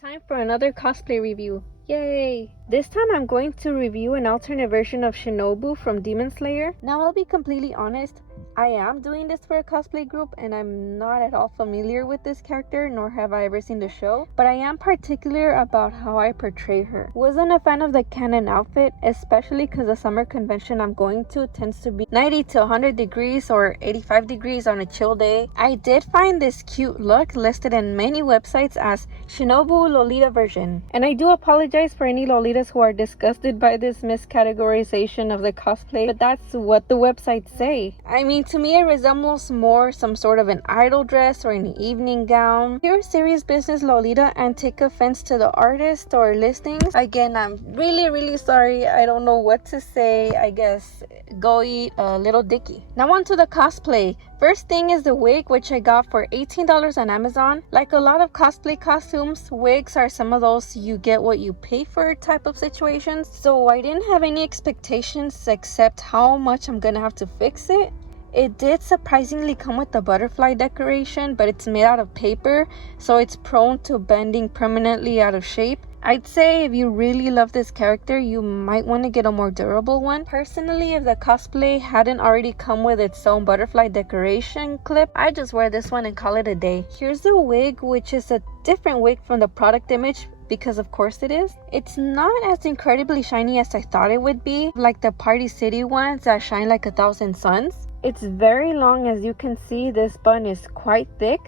Time for another cosplay review. Yay! This time I'm going to review an alternate version of Shinobu from Demon Slayer. Now I'll be completely honest, I am doing this for a cosplay group and I'm not at all familiar with this character, nor have I ever seen the show, but I am particular about how I portray her. Wasn't a fan of the canon outfit, especially because the summer convention I'm going to tends to be 90 to 100 degrees or 85 degrees on a chill day. I did find this cute look listed in many websites as Shinobu Lolita version, and I do apologize for any Lolitas who are disgusted by this miscategorization of the cosplay, but that's what the websites say. I mean, to me it resembles more some sort of an idol dress or an evening gown. If you're serious business Lolita and take offense to the artist or listings, again, I'm really sorry. I don't know what to say. I guess go eat a little dicky. Now on to the cosplay. First thing is the wig, which I got for $18 on Amazon. Like a lot of cosplay costumes, wigs are some of those you get what you pay for type of situations. So I didn't have any expectations except how much I'm gonna have to fix it. It did surprisingly come with the butterfly decoration, but it's made out of paper, so it's prone to bending permanently out of shape. I'd say if you really love this character, you might want to get a more durable one. Personally, if the cosplay hadn't already come with its own butterfly decoration clip, I'd just wear this one and call it a day. Here's the wig, which is a different wig from the product image, because of course it is. It's not as incredibly shiny as I thought it would be, like the Party City ones that shine like 1,000 suns. It's very long. As you can see, this bun is quite thick.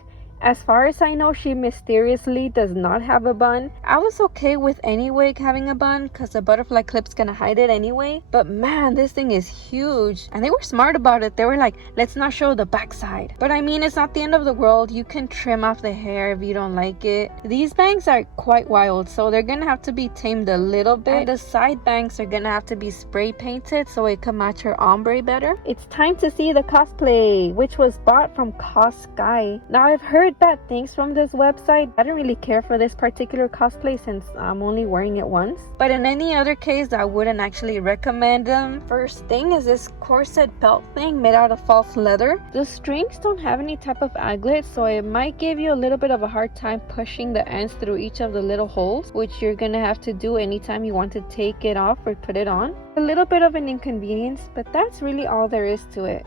As far as I know, she mysteriously does not have a bun. I was okay with any wig having a bun because the butterfly clip's gonna hide it anyway. But man, this thing is huge. And they were smart about it. They were like, let's not show the backside. But I mean, it's not the end of the world. You can trim off the hair if you don't like it. These bangs are quite wild, so they're gonna have to be tamed a little bit. And the side bangs are gonna have to be spray painted so it can match her ombre better. It's time to see the cosplay, which was bought from CosSky. Now I've heard bad things from this website. I don't really care for this particular cosplay since I'm only wearing it once, but in any other case I wouldn't actually recommend them. First thing is this corset belt thing made out of false leather. The strings don't have any type of aglet, so it might give you a little bit of a hard time pushing the ends through each of the little holes, which you're gonna have to do anytime you want to take it off or put it on. A little bit of an inconvenience, but that's really all there is to it.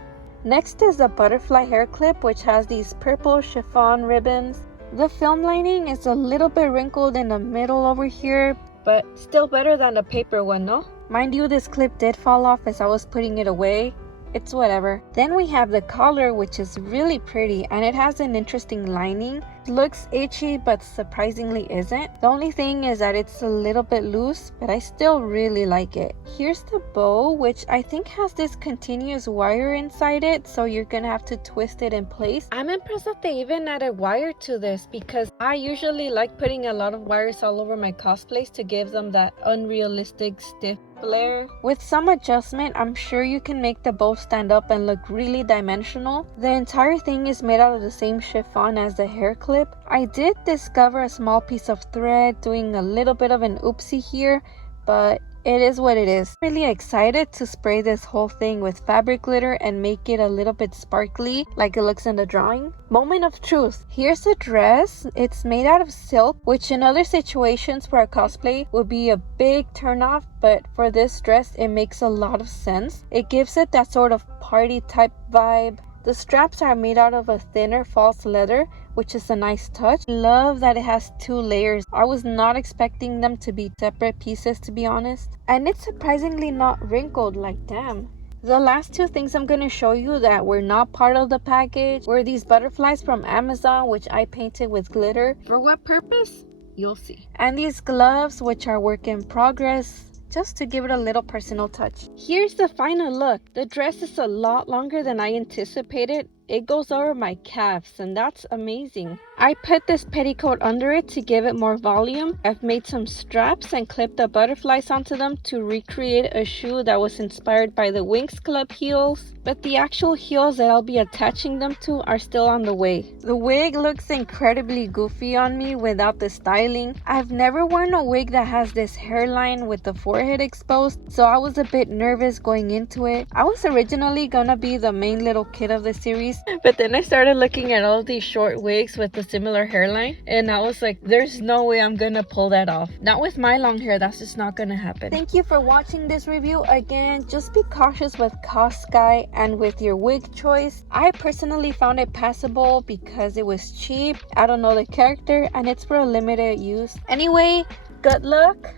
Next is the butterfly hair clip, which has these purple chiffon ribbons. The film lining is a little bit wrinkled in the middle over here, but still better than the paper one, no? Mind you, this clip did fall off as I was putting it away. It's whatever. Then we have the collar, which is really pretty and it has an interesting lining. It looks itchy but surprisingly isn't. The only thing is that it's a little bit loose, but I still really like it. Here's the bow, which I think has this continuous wire inside it, so you're gonna have to twist it in place. I'm impressed that they even added wire to this because I usually like putting a lot of wires all over my cosplays to give them that unrealistic stiff flare. With some adjustment, I'm sure you can make the bow stand up and look really dimensional. The entire thing is made out of the same chiffon as the hair clip. I did discover a small piece of thread doing a little bit of an oopsie here, but it is what it is. I'm really excited to spray this whole thing with fabric glitter and make it a little bit sparkly like it looks in the drawing. Moment of truth. Here's the dress. It's made out of silk, which in other situations for a cosplay would be a big turnoff, but for this dress it makes a lot of sense. It gives it that sort of party type vibe. The straps are made out of a thinner false leather, which is a nice touch. Love that it has 2 layers. I was not expecting them to be separate pieces, to be honest. And it's surprisingly not wrinkled, like damn. The last 2 things I'm going to show you that were not part of the package were these butterflies from Amazon, which I painted with glitter. For what purpose? You'll see. And these gloves, which are work in progress, just to give it a little personal touch. Here's the final look. The dress is a lot longer than I anticipated. It goes over my calves and that's amazing. I put this petticoat under it to give it more volume. I've made some straps and clipped the butterflies onto them to recreate a shoe that was inspired by the Winx Club heels, but the actual heels that I'll be attaching them to are still on the way. The wig looks incredibly goofy on me without the styling. I've never worn a wig that has this hairline with the forehead exposed, so I was a bit nervous going into it. I was originally gonna be the main little kid of the series, but then I started looking at all these short wigs with the similar hairline, and I was like, there's no way I'm gonna pull that off. Not with my long hair, that's just not gonna happen. Thank you for watching this review. Again, just be cautious with CosSky and with your wig choice. I personally found it passable because it was cheap. I don't know the character, and it's for a limited use. Anyway, good luck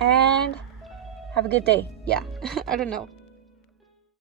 and have a good day. Yeah, I don't know.